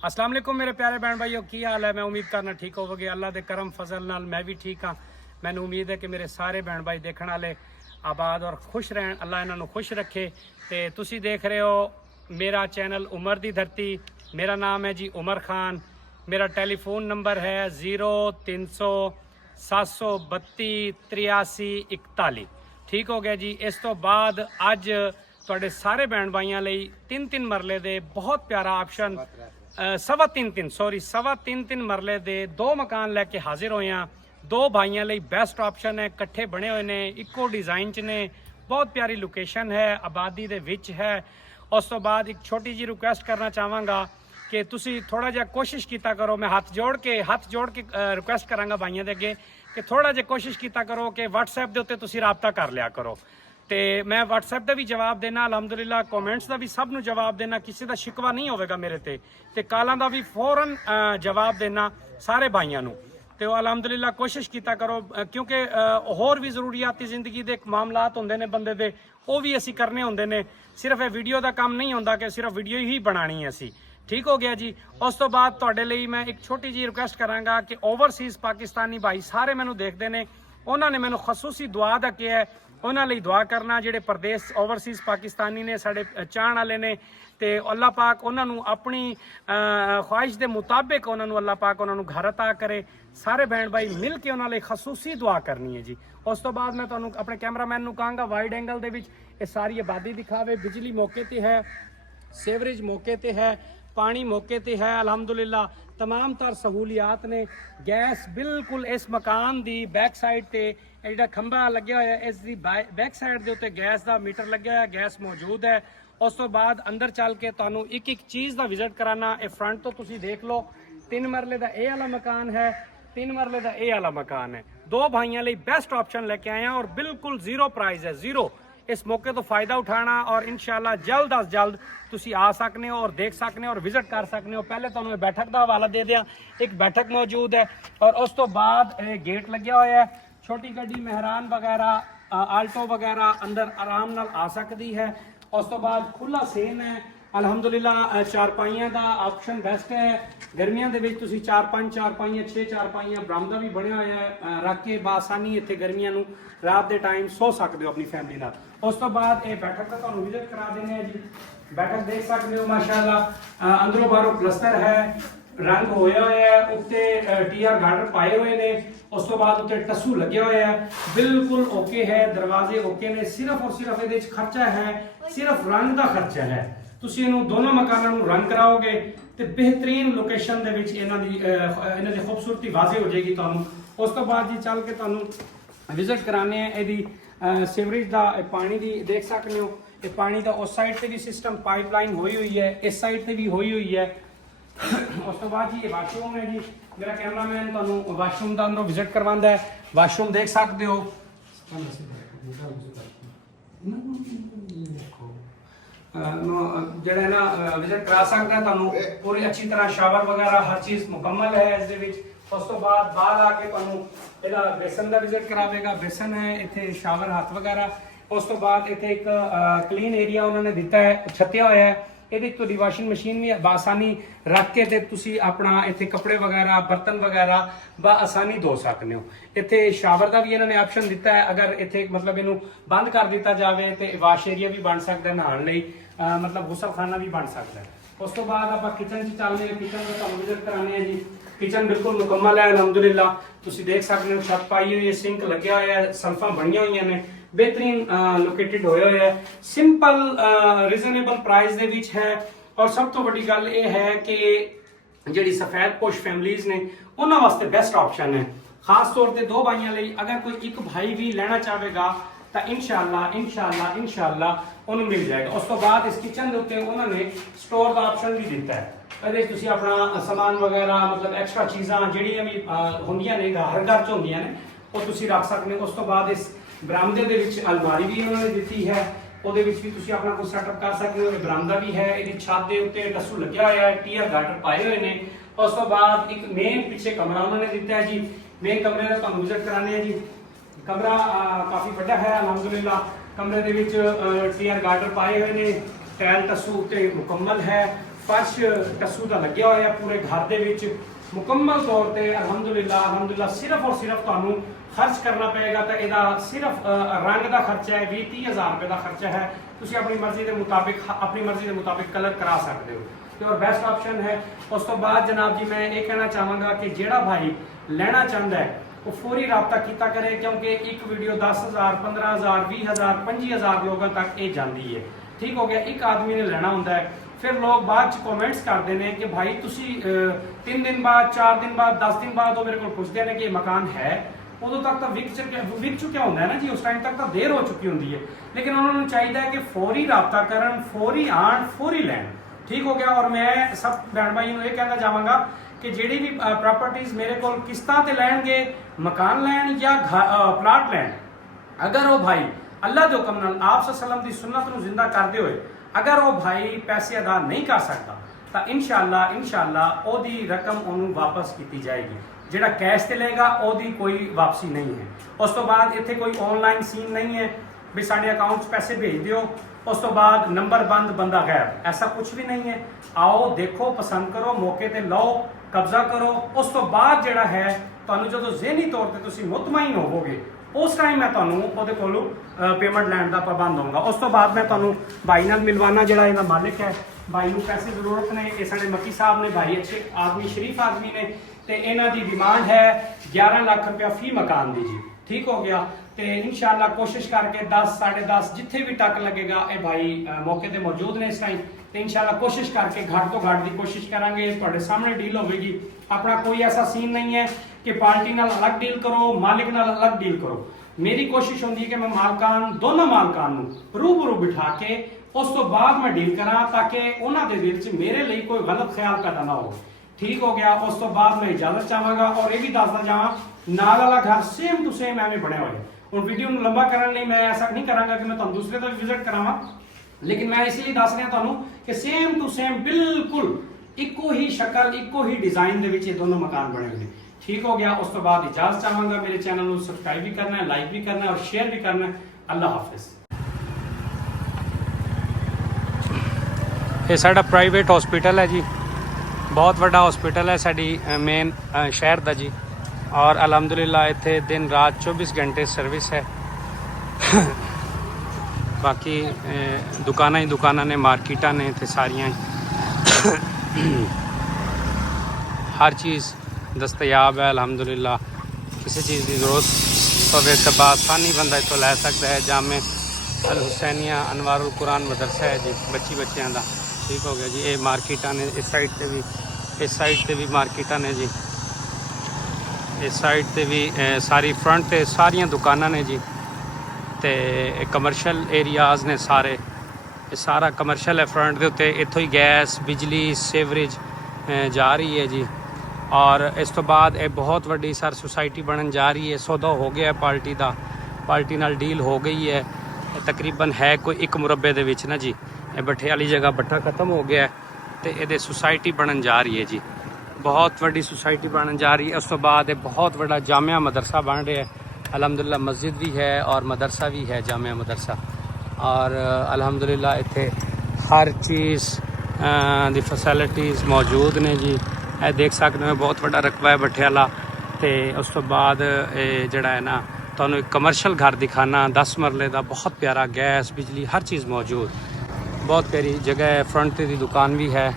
अस्सलाम वालेकुम मेरे प्यारे बहन भाइयों, की हाल है। मैं उम्मीद करना ठीक होवोगे। अल्लाह के करम फजल नाल मैं भी ठीक हाँ। मैंने उम्मीद है कि मेरे सारे बहन भाई देखने वाले आबाद और खुश रहन, अल्लाह इन्हों खुश रखे। तो तुसी देख रहे हो मेरा चैनल उमर दी धरती। मेरा नाम है जी उमर खान। मेरा टेलीफोन नंबर है 0300 732 83 41। ठीक हो गया जी। इस तो बाद अज ਤੁਹਾਡੇ ਸਾਰੇ ਭੈਣ ਭਾਈਆਂ ਲਈ 3-3 ਮਰਲੇ ਦੇ ਬਹੁਤ ਪਿਆਰਾ ਆਪਸ਼ਨ ਸਵਾ ਤਿੰਨ ਮਰਲੇ ਦੇ ਦੋ ਮਕਾਨ ਲੈ ਕੇ ਹਾਜ਼ਰ ਹੋਏ ਆ। ਦੋ ਭਾਈਆਂ ਲਈ ਬੈਸਟ ਆਪਸ਼ਨ ਹੈ, ਇਕੱਠੇ ਬਣੇ ਹੋਏ ਨੇ, ਇੱਕੋ ਡਿਜ਼ਾਈਨ 'ਚ ਨੇ, ਬਹੁਤ ਪਿਆਰੀ ਲੋਕੇਸ਼ਨ ਹੈ, ਆਬਾਦੀ ਦੇ ਵਿੱਚ ਹੈ। ਉਸ ਤੋਂ ਬਾਅਦ ਇੱਕ ਛੋਟੀ ਜੀ ਰਿਕੁਐਸਟ ਕਰਨਾ ਚਾਹਾਂਗਾ ਕਿ ਤੁਸੀਂ ਥੋੜਾ ਜਿਹਾ ਕੋਸ਼ਿਸ਼ ਕੀਤਾ ਕਰੋ। ਮੈਂ ਹੱਥ ਜੋੜ ਕੇ ਰਿਕੁਐਸਟ ਕਰਾਂਗਾ ਭਾਈਆਂ ਦੇ ਅੱਗੇ ਕਿ ਥੋੜਾ ਜਿਹਾ ਕੋਸ਼ਿਸ਼ ਕੀਤਾ ਕਰੋ ਕਿ WhatsApp ਦੇ ਉੱਤੇ ਤੁਸੀਂ ਰਾਬਤਾ ਕਰ ਲਿਆ ਕਰੋ। ਤੇ ਮੈਂ WhatsApp ਦਾ ਵੀ ਜਵਾਬ ਦੇਣਾ, ਅਲਹਮਦੁਲਿਲਾ ਕਮੈਂਟਸ ਦਾ ਵੀ ਸਭ ਨੂੰ ਜਵਾਬ ਦੇਣਾ, ਕਿਸੇ ਦਾ ਸ਼ਿਕਵਾ ਨਹੀਂ ਹੋਵੇਗਾ ਮੇਰੇ ਤੇ ਕਾਲਾਂ ਦਾ ਵੀ ਫੌਰਨ ਜਵਾਬ ਦੇਣਾ ਸਾਰੇ ਭਾਈਆਂ ਨੂੰ। ਤੇ ਉਹ ਅਲਹਮਦੁਲਿਲਾ ਕੋਸ਼ਿਸ਼ ਕੀਤਾ ਕਰੋ ਕਿਉਂਕਿ ਹੋਰ ਵੀ ਜ਼ਰੂਰੀਆਤੀ ਜ਼ਿੰਦਗੀ ਦੇ ਮਾਮਲਾਤ ਹੁੰਦੇ ਨੇ ਬੰਦੇ ਦੇ, ਉਹ ਵੀ ਅਸੀਂ ਕਰਨੇ ਹੁੰਦੇ ਨੇ। ਸਿਰਫ ਇਹ ਵੀਡੀਓ ਦਾ ਕੰਮ ਨਹੀਂ ਹੁੰਦਾ ਕਿ ਸਿਰਫ ਵੀਡੀਓ ਹੀ ਬਣਾਣੀ ਹੈ ਅਸੀਂ। ਠੀਕ ਹੋ ਗਿਆ ਜੀ। ਉਸ ਤੋਂ ਬਾਅਦ ਤੁਹਾਡੇ ਲਈ ਮੈਂ ਇੱਕ ਛੋਟੀ ਜਿਹੀ ਰਿਕੁਐਸਟ ਕਰਾਂਗਾ ਕਿ ਓਵਰਸੀਜ਼ ਪਾਕਿਸਤਾਨੀ ਭਾਈ ਸਾਰੇ ਮੈਨੂੰ ਦੇਖਦੇ ਨੇ, ਉਹਨਾਂ ਨੇ ਮੈਨੂੰ ਖਸੂਸੀ ਦੁਆ ਦਾ ਕਿਹਾ ਹੈ, ਉਹਨਾਂ ਲਈ ਦੁਆ ਕਰਨਾ। ਜਿਹੜੇ ਪਰਦੇਸ ਓਵਰਸੀਜ਼ ਪਾਕਿਸਤਾਨੀ ਨੇ, ਸਾਡੇ ਚਾਹਣ ਵਾਲੇ ਨੇ, ਤੇ ਅੱਲਾਹ ਪਾਕ ਉਹਨਾਂ ਨੂੰ ਆਪਣੀ ਖੁਆਇਸ਼ ਦੇ ਮੁਤਾਬਿਕ ਉਹਨਾਂ ਨੂੰ ਅੱਲਾਹ ਪਾਕ ਉਹਨਾਂ ਨੂੰ ਘਰ ਅਤਾ ਕਰੇ। ਸਾਰੇ ਭੈਣ ਭਾਈ ਮਿਲ ਕੇ ਉਹਨਾਂ ਲਈ ਖਸੂਸੀ ਦੁਆ ਕਰਨੀ ਹੈ ਜੀ। ਉਸ ਤੋਂ ਬਾਅਦ ਮੈਂ ਤੁਹਾਨੂੰ ਆਪਣੇ ਕੈਮਰਾਮੈਨ ਨੂੰ ਕਹਾਂਗਾ ਵਾਈਡ ਐਂਗਲ ਦੇ ਵਿੱਚ ਇਹ ਸਾਰੀ ਆਬਾਦੀ ਦਿਖਾਵੇ। ਬਿਜਲੀ ਮੌਕੇ ਤੇ ਹੈ, ਸੀਵਰੇਜ ਮੌਕੇ ਤੇ ਹੈ, पानी मौके ते है, अलहमदुलिल्लाह तमाम तर सहूलियात ने। गैस बिल्कुल इस मकान दी बैक साइड ते ਜਿਹੜਾ ਖੰਭਾ ਲੱਗਿਆ ਹੋਇਆ ਇਸ ਦੀ ਬੈਕ ਸਾਈਡ ਦੇ ਉੱਤੇ ਗੈਸ ਦਾ ਮੀਟਰ ਲੱਗਿਆ ਹੋਇਆ, ਗੈਸ ਮੌਜੂਦ ਹੈ। ਉਸ ਤੋਂ ਬਾਅਦ ਅੰਦਰ ਚੱਲ ਕੇ ਤੁਹਾਨੂੰ ਇੱਕ ਚੀਜ਼ ਦਾ ਵਿਜ਼ਿਟ ਕਰਾਣਾ। ਇਹ ਫਰੰਟ ਤੋਂ ਤੁਸੀਂ ਦੇਖ ਲਓ, 3 ਮਰਲੇ ਦਾ ਇਹ ਵਾਲਾ ਮਕਾਨ ਹੈ, 3 ਮਰਲੇ ਦਾ ਇਹ ਵਾਲਾ ਮਕਾਨ ਹੈ। ਦੋ ਭਾਈਆਂ ਲਈ ਬੈਸਟ ਆਪਸ਼ਨ ਲੈ ਕੇ ਆਏ ਹਾਂ ਔਰ ਬਿਲकुल ਜ਼ੀਰੋ ਪ੍ਰਾइस है, ਜ਼ੀਰੋ। इस मौके तो फायदा उठाना और इंशाल्लाह जल्द अज जल्द तुसी आ सकने हो और देख सकने हो और विजिट कर सकने हो। पहले तुहानू बैठक का हवाला दे दिया, एक बैठक मौजूद है और उस तो बाद गेट लग्या होया है। छोटी गड्डी मेहरान वगैरह आल्टो वगैरह अंदर आराम नाल आ सकती है। उस तो बाद खुला सेन है, अलहमदुलिल्लाह। चारपाइयां का ऑप्शन बेस्ट है। गर्मियों के विच तुसी 4-5 चारपाइयां 6 चारपाइयां बरामदा भी बनया होया है, रख के बासानी इत्थे गर्मियों नू रात के टाइम सो सकते हो अपनी फैमिली नाल। उस तो बाद ये बैठक का तुहानू विजिट करा देने हैं जी। बैठक देख सकते हो माशाअल्लाह, अंदरों बाहरों प्लस्तर है, रंग होया है, उत्ते TR गार्डर पाए हुए ने। उस तो बाद उत्ते टस्सू लगे हुए है, बिल्कुल ओके है, दरवाजे ओके ने। सिर्फ और सिर्फ ये खर्चा है, सिर्फ रंग का खर्चा है। ਤੁਸੀਂ ਇਹਨੂੰ ਦੋਨੋਂ ਮਕਾਨਾਂ ਨੂੰ ਰੰਗ ਕਰਾਓਗੇ ਤੇ ਬਿਹਤਰੀਨ ਲੋਕੇਸ਼ਨ ਦੇ ਵਿੱਚ ਇਹਨਾਂ ਦੀ ਖੂਬਸੂਰਤੀ ਵਾਜ਼ਿਹ ਹੋ ਜਾਏਗੀ ਤੁਹਾਨੂੰ। ਉਸ ਤੋਂ ਬਾਅਦ ਜੀ ਚੱਲ ਕੇ ਤੁਹਾਨੂੰ ਵਿਜ਼ਿਟ ਕਰਾਣੇ ਆ ਇਹਦੀ ਸੀਵਰੇਜ ਦਾ ਪਾਣੀ ਦੀ। ਦੇਖ ਸਕਦੇ ਹੋ ਇਹ ਪਾਣੀ ਦਾ ਉਸ ਸਾਈਡ ਤੇ ਵੀ ਸਿਸਟਮ ਪਾਈਪਲਾਈਨ ਹੋਈ ਹੋਈ ਹੈ, ਇਸ ਸਾਈਡ ਤੇ ਵੀ ਹੋਈ ਹੋਈ ਹੈ। ਉਸ ਤੋਂ ਬਾਅਦ ਜੀ ਇਹ ਵਾਸ਼ਰੂਮ ਹੈ ਜੀ। ਮੇਰਾ ਕੈਮਰਾਮੈਨ ਤੁਹਾਨੂੰ ਵਾਸ਼ਰੂਮ ਦਾ ਅੰਦਰੋਂ ਵਿਜ਼ਿਟ ਕਰਵਾਉਂਦਾ ਹੈ। ਵਾਸ਼ਰੂਮ ਦੇਖ ਸਕਦੇ ਹੋ, ਜਿਹੜਾ ਨਾ ਵਿਜ਼ਿਟ ਕਰਾ ਸਕਦਾ ਤੁਹਾਨੂੰ। ਪੂਰੀ ਅੱਛੀ ਤਰ੍ਹਾਂ ਸ਼ਾਵਰ ਵਗੈਰਾ ਹਰ ਚੀਜ਼ ਮੁਕੰਮਲ ਹੈ ਇਸ ਦੇ ਵਿੱਚ। ਉਸ ਤੋਂ ਬਾਅਦ ਬਾਹਰ ਆ ਕੇ ਤੁਹਾਨੂੰ ਇਹਦਾ ਬੇਸਨ ਦਾ ਵਿਜ਼ਿਟ ਕਰਾਵੇਗਾ। ਬੇਸਨ ਹੈ ਇੱਥੇ, ਸ਼ਾਵਰ ਹੱਥ ਵਗੈਰਾ। ਉਸ ਤੋਂ ਬਾਅਦ ਇੱਥੇ ਇੱਕ ਕਲੀਨ ਏਰੀਆ ਉਹਨਾਂ ਨੇ ਦਿੱਤਾ ਹੈ, ਛੱਤਿਆ ਹੋਇਆ ਹੈ। ਇਹਦੇ ਤੁਹਾਡੀ ਵਾਸ਼ਿੰਗ ਮਸ਼ੀਨ ਵੀ ਬਾਸਾਨੀ ਰੱਖ ਕੇ ਤੇ ਤੁਸੀਂ ਆਪਣਾ ਇੱਥੇ ਕੱਪੜੇ ਵਗੈਰਾ ਬਰਤਨ ਵਗੈਰਾ ਬਾਸਾਨੀ ਧੋ ਸਕਦੇ ਹੋ। ਇੱਥੇ ਸ਼ਾਵਰ ਦਾ ਵੀ ਇਹਨਾਂ ਨੇ ਆਪਸ਼ਨ ਦਿੱਤਾ ਹੈ। ਅਗਰ ਇੱਥੇ ਮਤਲਬ ਇਹਨੂੰ ਬੰਦ ਕਰ ਦਿੱਤਾ ਜਾਵੇ ਤੇ ਵਾਸ਼ ਏਰੀਆ ਵੀ ਬਣ ਸਕਦਾ ਨਹਾਉਣ ਲਈ, ਮਤਲਬ ਗੁਸਲਖਾਨਾ ਵੀ ਬਣ ਸਕਦਾ। ਉਸ ਤੋਂ ਬਾਅਦ ਆਪਾਂ ਕਿਚਨ 'ਚ ਚੱਲਦੇ ਹਾਂ। ਕਿਚਨ ਦਾ ਤੁਹਾਨੂੰ ਵਿਜ਼ਿਟ ਕਰਾਉਂਦੇ ਹਾਂ ਜੀ। किचन बिल्कुल मुकम्मल है अलहमदुलिल्लाह। तुसी देख सकते हो छत पाई हुई है, सिंक लग्या हुआ है, सल्फा बनिया हुई ने, बेहतरीन लोकेटेड होया होया है, सिंपल रीजनेबल प्राइस दे विच है। और सब तो बड़ी गल ये है कि जिहड़ी सफेद पोश फैमिलीज ने उन्हां वास्ते बेस्ट ऑप्शन है। खास तौर पर दो भाइयों लई अगर कोई एक भाई भी लेना चाहेगा तो इंशाअल्लाह उन्हें मिल जाएगा। उस तो बाद इस किचन के उत्ते उन्होंने स्टोर का ऑप्शन भी दिता है। ਇਹਦੇ ਤੁਸੀਂ ਆਪਣਾ ਸਮਾਨ ਵਗੈਰਾ ਮਤਲਬ ਐਕਸਟਰਾ ਚੀਜ਼ਾਂ ਜਿਹੜੀਆਂ ਵੀ ਹੁੰਦੀਆਂ ਨੇ ਹਰ ਘਰ 'ਚ ਹੁੰਦੀਆਂ ਨੇ ਉਹ ਤੁਸੀਂ ਰੱਖ ਸਕਦੇ ਹੋ। ਉਸ ਤੋਂ ਬਾਅਦ ਇਸ ਬਰਾਮਦੇ ਦੇ ਵਿੱਚ ਅਲਮਾਰੀ ਵੀ ਉਹਨਾਂ ਨੇ ਦਿੱਤੀ ਹੈ, ਉਹਦੇ ਵਿੱਚ ਵੀ ਤੁਸੀਂ ਆਪਣਾ ਕੋਈ ਸੈਟਅਪ ਕਰ ਸਕਦੇ ਹੋ। ਇਹ ਬਰਾਮਦਾ ਵੀ ਹੈ, ਇਹਦੀ ਛੱਤ ਦੇ ਉੱਤੇ ਟੱਸੂ ਲੱਗਿਆ ਹੋਇਆ ਹੈ, TR ਗਾਰਡਰ ਪਾਏ ਹੋਏ ਨੇ। ਉਸ ਤੋਂ ਬਾਅਦ ਇੱਕ ਮੇਨ ਪਿੱਛੇ ਕਮਰਾ ਉਹਨਾਂ ਨੇ ਦਿੱਤਾ ਹੈ ਜੀ। ਮੇਨ ਕਮਰੇ ਦਾ ਤੁਹਾਨੂੰ ਵਿਜ਼ਿਟ ਕਰਾਉਂਦੇ ਹਾਂ ਜੀ। ਕਮਰਾ ਕਾਫੀ ਵੱਡਾ ਹੈ ਅਲਹਮਦੁਲਿल्लाह। ਕਮਰੇ ਦੇ ਵਿੱਚ TR ਗਾਰਡਰ ਪਾਏ ਹੋਏ ਨੇ, ਟਾਇਲ ਟੱਸੂ ਉੱਤੇ ਮੁਕੰਮਲ ਹੈ। ਫਰਸ਼ ਟੱਸੂ ਦਾ ਲੱਗਿਆ ਹੋਇਆ ਪੂਰੇ ਘਰ ਦੇ ਵਿੱਚ ਮੁਕੰਮਲ ਤੌਰ ਤੇ ਅਲਹਮਦੁਲਿਲਾ ਸਿਰਫ ਔਰ ਸਿਰਫ ਤੁਹਾਨੂੰ ਖਰਚ ਕਰਨਾ ਪਏਗਾ ਤਾਂ ਇਹਦਾ ਸਿਰਫ ਰੰਗ ਦਾ ਖਰਚਾ ਹੈ 20-30 ਹਜ਼ਾਰ ਰੁਪਏ ਦਾ ਖਰਚਾ ਹੈ। ਤੁਸੀਂ ਆਪਣੀ ਮਰਜ਼ੀ ਦੇ ਮੁਤਾਬਿਕ ਕਲਰ ਕਰਾ ਸਕਦੇ ਹੋ ਤੇ ਔਰ ਬੈਸਟ ਆਪਸ਼ਨ ਹੈ। ਉਸ ਤੋਂ ਬਾਅਦ ਜਨਾਬ ਜੀ ਮੈਂ ਇਹ ਕਹਿਣਾ ਚਾਹਾਂਗਾ ਕਿ ਜਿਹੜਾ ਭਾਈ ਲੈਣਾ ਚਾਹੁੰਦਾ ਹੈ ਉਹ ਫੌਰੀ ਰਾਬਤਾ ਕੀਤਾ ਕਰੇ, ਕਿਉਂਕਿ ਇੱਕ ਵੀਡੀਓ 10,000 15,000 20,000 25,000 ਲੋਕਾਂ ਤੱਕ ਇਹ ਜਾਂਦੀ ਹੈ। ਠੀਕ ਹੋ ਗਿਆ, ਇੱਕ ਆਦਮੀ ਨੇ ਲੈਣਾ ਹੁੰਦਾ ਹੈ। ਫਿਰ ਲੋਕ ਬਾਅਦ ਚ ਕਮੈਂਟਸ ਕਰਦੇ ਨੇ ਕਿ ਭਾਈ ਤੁਸੀਂ 3 ਦਿਨ ਬਾਅਦ 4 ਦਿਨ ਬਾਅਦ 10 ਦਿਨ ਬਾਅਦ ਉਹ ਮੇਰੇ ਕੋਲ ਪੁੱਛਦੇ ਨੇ ਕਿ ਇਹ ਮਕਾਨ ਹੈ। ਉਦੋਂ ਤੱਕ ਤਾਂ ਵਿਕ ਚੁੱਕਿਆ ਹੁੰਦਾ ਹੈ ਨਾ ਜੀ, ਉਸ ਟਾਈਮ ਤੱਕ ਤਾਂ ਦੇਰ ਹੋ ਚੁੱਕੀ ਹੁੰਦੀ ਹੈ। ਲੇਕਿਨ ਉਹਨਾਂ ਨੂੰ ਚਾਹੀਦਾ ਹੈ ਕਿ ਫੌਰੀ ਰਾਬਤਾ ਕਰਨ, ਫੌਰੀ ਆਣ, ਫੌਰੀ ਲੈਣ। ਠੀਕ ਹੋ ਗਿਆ। ਔਰ ਮੈਂ ਸਭ ਭੈਣ ਭਾਈ ਨੂੰ ਇਹ ਕਹਿਣਾ ਚਾਹਾਂਗਾ ਕਿ ਜਿਹੜੀ ਵੀ ਪ੍ਰਾਪਰਟੀਜ਼ ਮੇਰੇ ਕੋਲ ਕਿਸ਼ਤਾਂ ਤੇ ਲੈਣਗੇ, ਮਕਾਨ ਲੈਣ ਜਾਂ ਪਲਾਟ ਲੈਣ, ਅਗਰ ਉਹ ਭਾਈ ਅੱਲਾਹ ਦੇ ਹੁਕਮ ਨਾਲ ਆਪ ਸੱਲਮ ਦੀ ਸੁਨਨਤ ਨੂੰ ਜ਼ਿੰਦਾ ਕਰਦੇ ਹੋਏ ਅਗਰ ਉਹ ਭਾਈ ਪੈਸੇ ਅਦਾ ਨਹੀਂ ਕਰ ਸਕਦਾ ਤਾਂ ਇਨਸ਼ਾਅੱਲਾ ਉਹਦੀ ਰਕਮ ਉਹਨੂੰ ਵਾਪਸ ਕੀਤੀ ਜਾਏਗੀ। ਜਿਹੜਾ ਕੈਸ਼ ਤੇ ਲਏਗਾ ਉਹਦੀ ਕੋਈ ਵਾਪਸੀ ਨਹੀਂ ਹੈ। ਉਸ ਤੋਂ ਬਾਅਦ ਇੱਥੇ ਕੋਈ ਆਨਲਾਈਨ ਸੀਨ ਨਹੀਂ ਹੈ ਵੀ ਸਾਡੇ ਅਕਾਊਂਟ 'ਚ ਪੈਸੇ ਭੇਜ ਦਿਓ ਉਸ ਤੋਂ ਬਾਅਦ ਨੰਬਰ ਬੰਦ ਬੰਦਾ ਗਾਇਬ, ਐਸਾ ਕੁਝ ਵੀ ਨਹੀਂ ਹੈ। ਆਓ ਦੇਖੋ, ਪਸੰਦ ਕਰੋ, ਮੌਕੇ ਤੇ ਲਓ, ਕਬਜ਼ਾ ਕਰੋ। ਉਸ ਤੋਂ ਬਾਅਦ ਜਿਹੜਾ ਹੈ ਤੁਹਾਨੂੰ ਜਦੋਂ ਜ਼ਿਹਨੀ ਤੌਰ ਤੇ ਤੁਸੀਂ ਮੁਤਮਈਨ ਹੋਵੋਗੇ ਉਸ ਟਾਈਮ ਮੈਂ ਤੁਹਾਨੂੰ ਉਹਦੇ ਕੋਲੋਂ ਪੇਮੈਂਟ ਲੈਣ ਦਾ ਪਾਬੰਦ ਹੋਊਗਾ। ਉਸ ਤੋਂ ਬਾਅਦ ਮੈਂ ਤੁਹਾਨੂੰ ਭਾਈ ਨਾਲ ਮਿਲਵਾਨਾ, ਜਿਹੜਾ ਇਹਦਾ ਮਾਲਿਕ ਹੈ। ਭਾਈ ਨੂੰ ਪੈਸੇ ਜ਼ਰੂਰਤ ਨੇ, ਇਹ ਸਾਡੇ ਮੱਕੀ ਸਾਹਿਬ ਨੇ, ਭਾਈ ਅੱਛੇ ਆਦਮੀ, ਸ਼ਰੀਫ ਆਦਮੀ ਨੇ ਤੇ ਇਹਨਾਂ ਦੀ ਡਿਮਾਂਡ ਹੈ 11 ਲੱਖ ਰੁਪਇਆ ਫੀ ਮਕਾਨ ਦੀ ਜੀ। ਠੀਕ ਹੋ ਗਿਆ। ਤੇ ਇਨਸ਼ਾਅੱਲਾ ਕੋਸ਼ਿਸ਼ ਕਰਕੇ 10 10.5 ਜਿੱਥੇ ਵੀ ਟੱਕ ਲੱਗੇਗਾ ਇਹ ਭਾਈ ਮੌਕੇ ਤੇ ਮੌਜੂਦ ਨੇ ਇਸ ਟਾਈਮ ਤੇ ਇਨਸ਼ਾਅੱਲਾ ਕੋਸ਼ਿਸ਼ ਕਰਕੇ ਘੱਟ ਤੋਂ ਘੱਟ ਦੀ ਕੋਸ਼ਿਸ਼ ਕਰਾਂਗੇ। ਤੁਹਾਡੇ ਸਾਹਮਣੇ ਡੀਲ ਹੋਵੇਗੀ। ਆਪਣਾ ਕੋਈ ਐਸਾ ਸੀਨ ਨਹੀਂ ਹੈ ਕਿ ਪਾਰਟੀ ਨਾਲ ਅਲੱਗ ਡੀਲ ਕਰੋ, ਮਾਲਿਕ ਨਾਲ ਅਲੱਗ ਡੀਲ ਕਰੋ। ਮੇਰੀ ਕੋਸ਼ਿਸ਼ ਹੁੰਦੀ ਹੈ ਕਿ ਮੈਂ ਦੋਨਾਂ ਮਾਲਕਾਂ ਨੂੰ ਰੂਬਰੂ ਬਿਠਾ ਕੇ ਉਸ ਤੋਂ ਬਾਅਦ ਮੈਂ ਡੀਲ ਕਰਾਂ ਤਾਂ ਕਿ ਉਹਨਾਂ ਦੇ ਦਿਲ 'ਚ ਮੇਰੇ ਲਈ ਕੋਈ ਗਲਤ ਖਿਆਲ ਪੈਦਾ ਨਾ ਹੋਵੇ। ਠੀਕ ਹੋ ਗਿਆ। ਉਸ ਤੋਂ ਬਾਅਦ ਮੈਂ ਇਜਾਜ਼ਤ ਚਾਹਾਂਗਾ ਔਰ ਇਹ ਵੀ ਦੱਸਦਾ ਜਾਵਾਂ ਨਾਲ ਵਾਲਾ ਘਰ ਸੇਮ ਟੂ ਸੇਮ ਐਵੇਂ ਬਣਿਆ ਹੋਇਆ। ਹੁਣ ਵੀਡੀਓ ਨੂੰ ਲੰਬਾ ਕਰਨ ਲਈ ਮੈਂ ਐਸਾ ਨਹੀਂ ਕਰਾਂਗਾ ਕਿ ਮੈਂ ਤੁਹਾਨੂੰ ਦੂਸਰੇ ਤੋਂ ਵਿਜ਼ਿਟ ਕਰਾਵਾਂ, ਲੇਕਿਨ ਮੈਂ ਇਸ ਲਈ ਦੱਸ ਰਿਹਾ ਤੁਹਾਨੂੰ ਕਿ ਸੇਮ ਟੂ ਸੇਮ ਬਿਲਕੁਲ ਇੱਕੋ ਹੀ ਸ਼ਕਲ, ਇੱਕੋ ਹੀ ਡਿਜ਼ਾਈਨ ਦੇ ਵਿੱਚ ਇਹ ਦੋਨੋਂ ਮਕਾਨ ਬਣੇ ਹੋਏ ਨੇ। ਠੀਕ ਹੋ ਗਿਆ। ਉਸ ਤੋਂ ਬਾਅਦ ਇਜਾਜ਼ਤ ਚਾਹਾਂਗਾ। ਮੇਰੇ ਚੈਨਲ ਨੂੰ ਸਬਸਕ੍ਰਾਈਬ ਵੀ ਕਰਨਾ ਹੈ, ਲਾਈਕ ਵੀ ਕਰਨਾ ਹੈ ਔਰ ਸ਼ੇਅਰ ਵੀ ਕਰਨਾ ਹੈ। ਅੱਲਾਹ ਹਾਫਿਜ਼। ਇਹ ਸਾਡਾ ਪ੍ਰਾਈਵੇਟ ਹਸਪੀਟਲ ਹੈ ਜੀ, ਬਹੁਤ ਵੱਡਾ ਹਸਪੀਟਲ ਹੈ ਸਾਡੀ ਮੇਨ ਸ਼ਹਿਰ ਦਾ ਜੀ। ਔਰ ਅਲਹਮਦੁਲਿਲਾ ਇੱਥੇ ਦਿਨ ਰਾਤ 24 ਘੰਟੇ ਸਰਵਿਸ ਹੈ। ਬਾਕੀ ਦੁਕਾਨਾਂ ਹੀ ਦੁਕਾਨਾਂ ਨੇ, ਮਾਰਕੀਟਾਂ ਨੇ ਇੱਥੇ ਸਾਰੀਆਂ ਹਰ ਚੀਜ਼ ਦਸਤਿਆਬ ਹੈ ਅਲਹਮਦੁਲਿਲਾ। ਕਿਸੇ ਚੀਜ਼ ਦੀ ਜ਼ਰੂਰਤ ਪਵੇ ਤਾਂ ਬਾਸਾਨੀ ਬੰਦਾ ਇੱਥੋਂ ਲੈ ਸਕਦਾ ਹੈ। ਜਾਮੇ ਅਲ ਹੁਸੈਨੀਆ ਅਨਵਾਰੁਲ ਕੁਰਾਨ ਮਦਰਸਾ ਹੈ ਜੀ ਬੱਚਿਆਂ ਦਾ। ਠੀਕ ਹੋ ਗਿਆ ਜੀ। ਇਹ ਮਾਰਕੀਟਾਂ ਨੇ, ਇਸ ਸਾਈਡ ਤੇ ਵੀ ਮਾਰਕੀਟਾਂ ਨੇ ਜੀ। ਇਸ ਸਾਈਡ ਤੇ ਵੀ ਸਾਰੀ ਫਰੰਟ ਤੇ ਸਾਰੀਆਂ ਦੁਕਾਨਾਂ ਨੇ ਜੀ। ਤੇ ਕਮਰਸ਼ੀਅਲ ਏਰੀਆਜ਼ ਨੇ ਸਾਰੇ, ਇਹ ਸਾਰਾ ਕਮਰਸ਼ੀਅਲ ਹੈ ਫਰੰਟ ਦੇ ਉੱਤੇ। ਇੱਥੋਂ ਹੀ ਗੈਸ, ਬਿਜਲੀ, ਸੀਵਰੇਜ ਜਾ ਰਹੀ ਹੈ ਜੀ। ਔਰ ਇਸ ਤੋਂ ਬਾਅਦ ਇਹ ਬਹੁਤ ਵੱਡੀ ਸਰ ਸੁਸਾਇਟੀ ਬਣਨ ਜਾ ਰਹੀ ਹੈ। ਸੌਦਾ ਹੋ ਗਿਆ ਪਾਰਟੀ ਦਾ, ਪਾਰਟੀ ਨਾਲ ਡੀਲ ਹੋ ਗਈ ਹੈ। ਤਕਰੀਬਨ ਹੈ ਕੋਈ 1 ਮੁਰੱਬੇ ਦੇ ਵਿੱਚ ਨਾ ਜੀ। ਇਹ ਬੱਠੇ ਵਾਲੀ ਜਗ੍ਹਾ ਬੱਠਾ ਖਤਮ ਹੋ ਗਿਆ ਤੇ ਇਹਦੇ ਸੁਸਾਇਟੀ ਬਣਨ ਜਾ ਰਹੀ ਹੈ ਜੀ। ਬਹੁਤ ਵੱਡੀ ਸੁਸਾਇਟੀ ਬਣਨ ਜਾ ਰਹੀ ਹੈ। ਉਸ ਤੋਂ ਬਾਅਦ ਇਹ ਬਹੁਤ ਵੱਡਾ ਜਾਮਿਆ ਮਦਰਸਾ ਬਣ ਰਿਹਾ ਹੈ। ਅਲਹਮਦੁਲਿਲਾ ਮਸਜਿਦ ਵੀ ਹੈ ਔਰ ਮਦਰਸਾ ਵੀ ਹੈ, ਜਾਮਿਆ ਮਦਰਸਾ। ਔਰ ਅਲਹਮਦੁਲਿਲਾ ਇੱਥੇ ਹਰ ਚੀਜ਼ ਦੀ ਫੈਸਿਲਿਟੀਜ਼ ਮੌਜੂਦ ਨੇ ਜੀ। ਇਹ ਦੇਖ ਸਕਦੇ ਹੋ ਬਹੁਤ ਵੱਡਾ ਰਕਬਾ ਹੈ ਬੱਠੇ ਵਾਲਾ। ਤੇ ਉਸ ਤੋਂ ਬਾਅਦ ਇਹ ਜਿਹੜਾ ਹੈ ਨਾ ਤੁਹਾਨੂੰ ਇੱਕ ਕਮਰਸ਼ੀਅਲ ਘਰ ਦਿਖਾਣਾ 10 ਮਰਲੇ ਦਾ, ਬਹੁਤ ਪਿਆਰਾ, ਗੈਸ, ਬਿਜਲੀ, ਹਰ ਚੀਜ਼ ਮੌਜੂਦ, ਬਹੁਤ ਪਿਆਰੀ ਜਗ੍ਹਾ ਹੈ। ਫਰੰਟ ਤੇ ਦੀ ਦੁਕਾਨ ਵੀ ਹੈ।